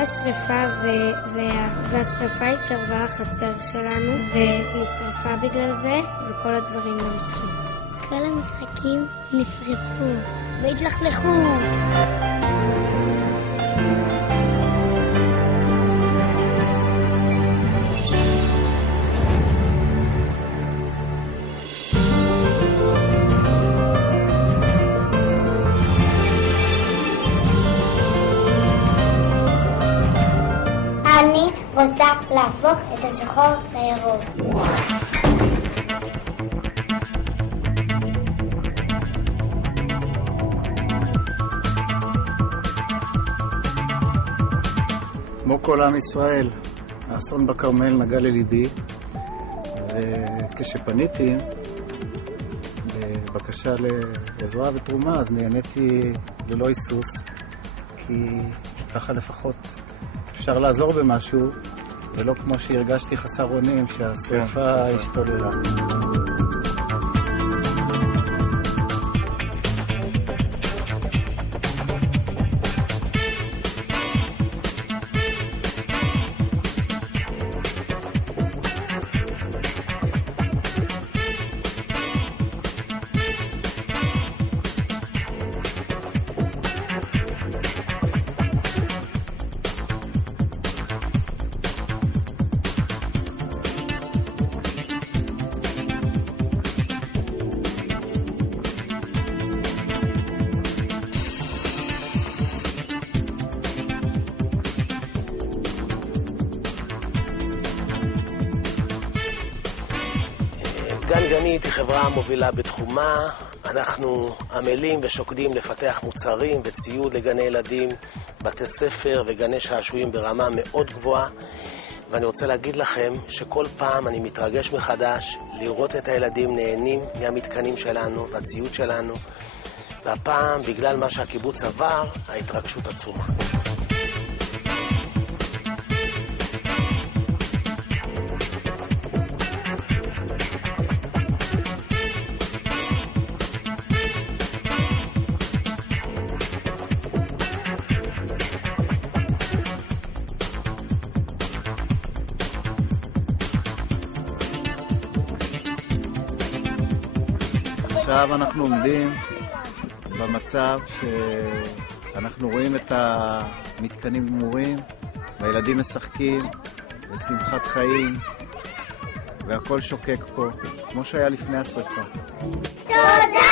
הייתה שריפה והשריפה התקרבה לחצר שלנו ונשרפה בגלל זה וכל הדברים נמסו. כל המשחקים נשרפו והתלכלכו. אני רוצה להפוך את השחור לירוק. כמו כל עם ישראל, האסון בכרמל נגע לליבי, וכשפניתי בבקשה לעזרה ותרומה, אז נהניתי ללא היסוס, כי ככה לפחות אפשר לעזור במשהו, ולא כמו שהרגשתי חסר אונים שהשריפה השתוללה. גן גנית היא חברה מובילה בתחומה. אנחנו עמלים ושוקדים לפתח מוצרים וציוד לגני ילדים, בתי ספר וגני שעשועים ברמה מאוד גבוהה. ואני רוצה להגיד לכם שכל פעם אני מתרגש מחדש לראות את הילדים נהנים מהמתקנים שלנו והציוד שלנו. והפעם, בגלל מה שהקיבוץ עבר, ההתרגשות עצומה. עכשיו אנחנו עומדים במצב שאנחנו רואים את המתקנים גמורים, והילדים משחקים בשמחת חיים, והכל שוקק פה, כמו שהיה לפני השריפה. תודה!